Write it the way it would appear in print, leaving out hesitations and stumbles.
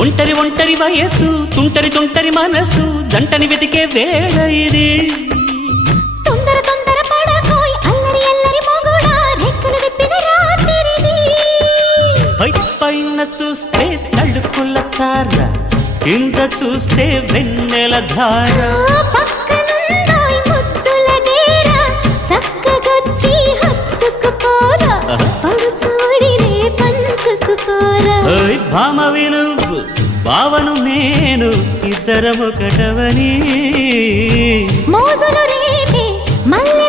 ఒంటరి ఒంటరి వయసు తుంటరి తుంటరి మనసు జంటని వెతికే వేళ ఇది తొందర తొందర పడకోయ్ అల్లరి అల్లరి మొగుడా రెక్కలు విప్పిన రాత్రిది పైన చూస్తే తళుకుల తార కింద చూస్తే వెన్నెల ధార పక్కనుందోయ్ ముద్దుల డేరా చక్కగొచ్చి హత్తుకుపోరా పడుచూడినే పంచుకుపోరా భామ వినువు భావను నేను ఇద్దరమొకటవని మోజులు రేపే మల్లె